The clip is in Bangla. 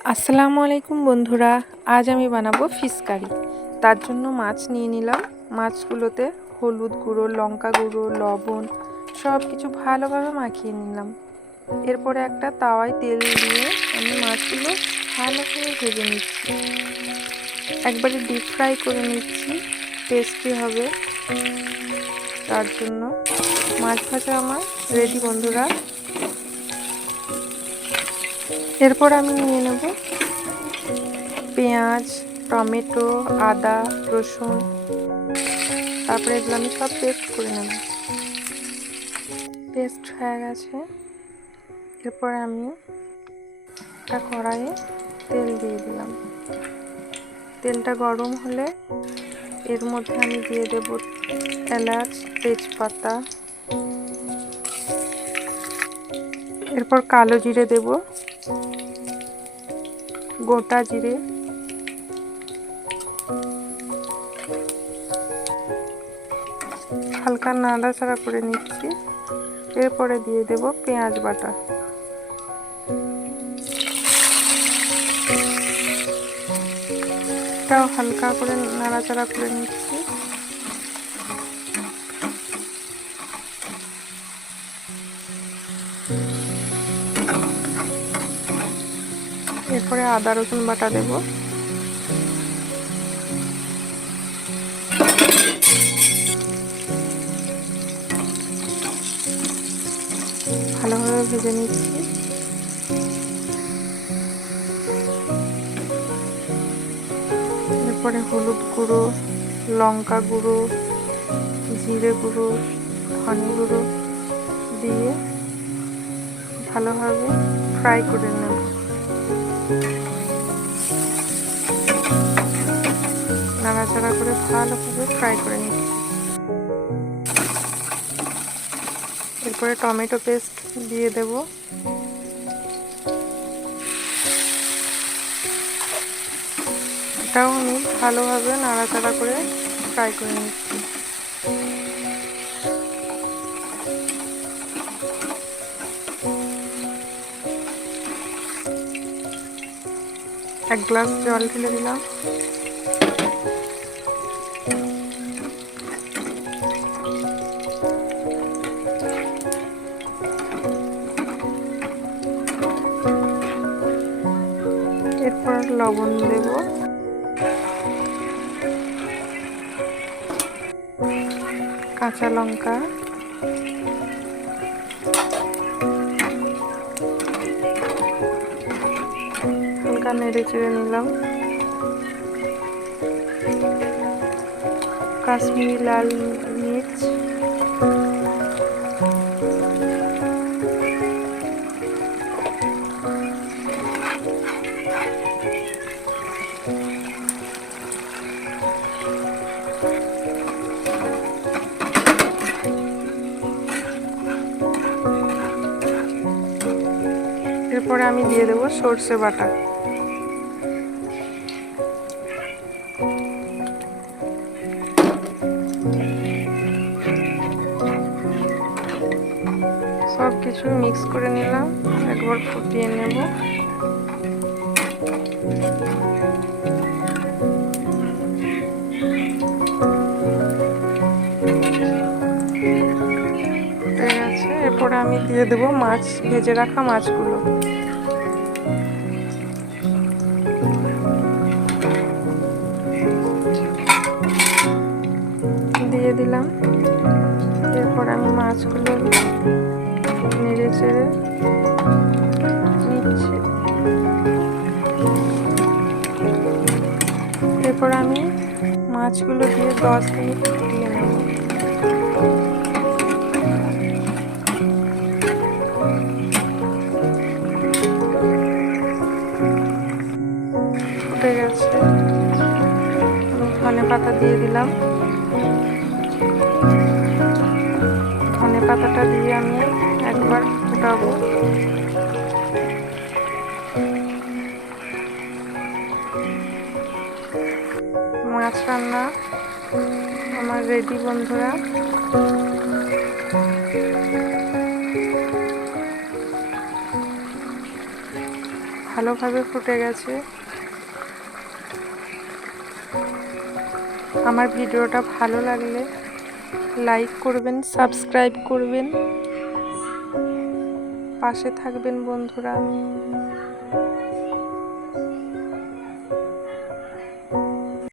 আসসালামু আলাইকুম বন্ধুরা, আজ আমি বানাবো ফিশ কারি তার জন্য মাছ নিয়ে নিলাম। মাছগুলোতে হলুদ গুঁড়ো, লঙ্কা গুঁড়ো, লবণ সব কিছু ভালোভাবে মাখিয়ে নিলাম। এরপরে একটা তাওয়ায় তেল দিয়ে আমি মাছগুলো ভালোভাবে ভেজে নিচ্ছি। একবারে ডিপ ফ্রাই করে নিচ্ছি টেস্টি হবে। তার জন্য মাছ ভাজা আমার রেডি বন্ধুরা। এরপর আমি নিয়ে নেব পেঁয়াজ, টমেটো, আদা, রসুন। তারপরে এগুলো আমি সব পেস্ট করে নেব। পেস্ট হয়ে গেছে। এরপর আমি একটা কড়াইয়ে তেল দিয়ে দিলাম। তেলটা গরম হলে এর মধ্যে আমি দিয়ে দেব এলাচ, তেজপাতা। এরপর কালো জিরে দেবো। গোটা জিরে। হালকা নাড়াচাড়া করে নিচ্ছি। এরপরে দিয়ে দেব পেঁয়াজ বাটা। হালকা করে নাড়াচাড়া করে নিচ্ছি। এরপরে আদা, রসুন বাটা দেব। ভালোভাবে ভেজে নিচ্ছি। এরপরে হলুদ গুঁড়ো, লঙ্কা গুঁড়ো, জিরে গুঁড়ো, ধনে গুঁড়ো দিয়ে ভালোভাবে ফ্রাই করে নেব। নাড়াচাড়া করে ভালোভাবে ফ্রাই করে নিচ্ছি। এরপরে টমেটো পেস্ট দিয়ে দেব। এটাও আমি ভালোভাবে নাড়াচাড়া করে ফ্রাই করে নিচ্ছি। এক গ্লাস জল ঢেলে দিলাম। এরপর লবণ দেব। কাঁচা লঙ্কা। হালকা নেড়ে চেড়ে নিলাম। কাশ্মীরি লাল মির্চ। এরপরে আমি দিয়ে দেবো সর্ষে বাটা। সব কিছু মিক্স করে নিলাম, একবার ফুটিয়ে নেব। এরপরে আমি দিয়ে দেবো মাছ, ভেজে রাখা মাছগুলো। দিয়ে দিলাম। এরপর আমি মাছগুলো নেড়ে চেড়ে নিচ্ছি। এরপর আমি মাছগুলো দিয়ে দশ মিনিট ফুটিয়ে নেব। ফুটে গেছে। ধনে পাতা দিয়ে দিলাম। ধনে পাতাটা দিয়ে আমি একবার মাছ রান্না আমার রেডি বন্ধুরা। ভালোভাবে ফুটে গেছে। আমার ভিডিওটা ভালো লাগলে লাইক করবেন সাবস্ক্রাইব করবেন। পাশে থাকবেন বন্ধুরা।